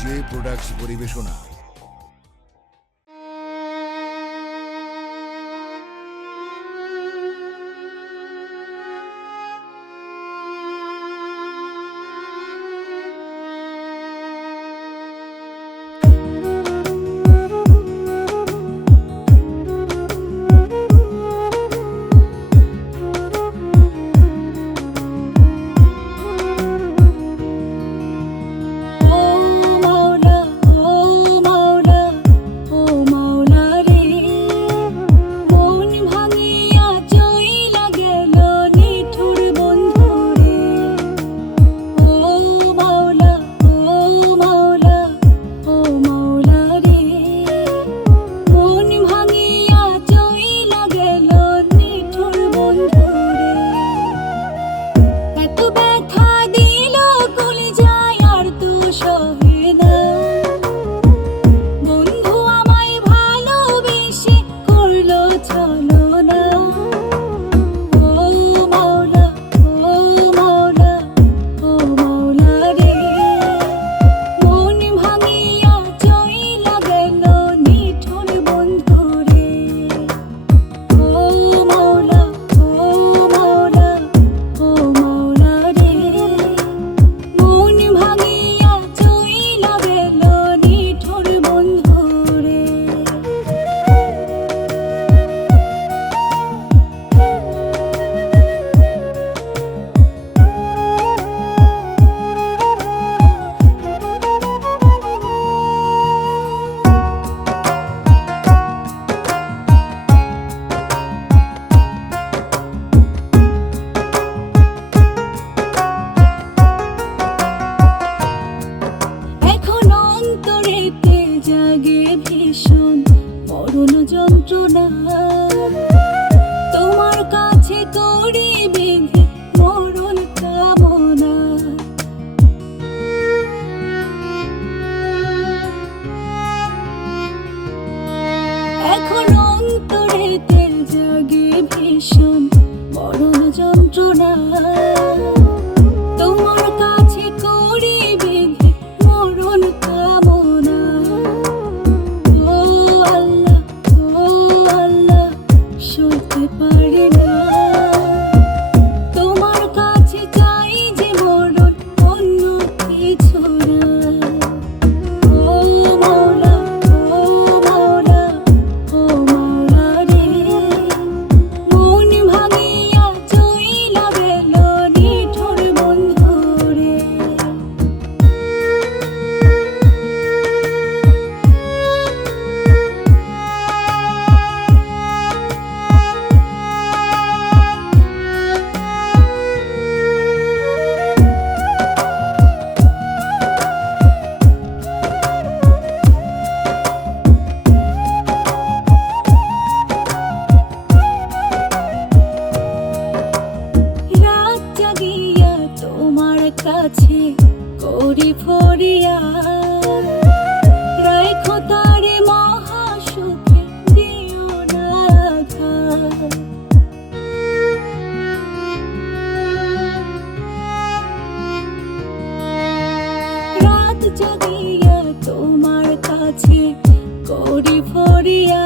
J products পরিবেশনা। যন্ত্রণা তোমার কাছে করি বেঁধে মরণ কামনা। এখন অন্তরেতে জাগে ভীষণ মরণ যন্ত্রণা তোমার কাছে করি বেঁধে মরণ কামনা। সইতে পারি না তোমার কাছে চাই যে মরণ অন্য কিছু না। ও মাওলা ও মাওলা ও মাওলা রে মন ভাঙিয়া চইলা গেল নিঠুর বন্ধু রে। কাছে করি ফরিয়া রাখো তারে মহা সুখে দিও না আঘাত। রাত জাগিয়া তোমার কাছে করি ফরিয়া